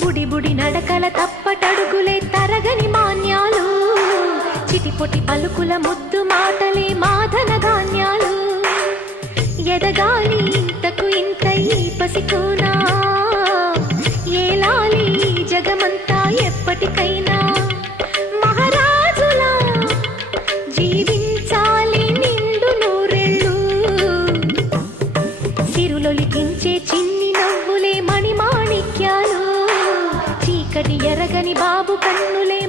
బుడి బుడి నడకల తప్పటడుగులే తరగని మాన్యాలు, చిటిపొటి పలుకుల ముద్దు మాటలే మాధన ధాన్యాలు. ఎదగాలి ఇంతకు ఇంత ఈ పసికోనా, ఏలాలి జగమంతా ఎప్పటికైనా. మహారాజులా జీవించాలి నిండు నూరెళ్ళు, సిరులొలికించే చిన్ని నవ్వులే మణిమాణిక్యాలు, చీకటి ఎరగని బాబు కన్నులే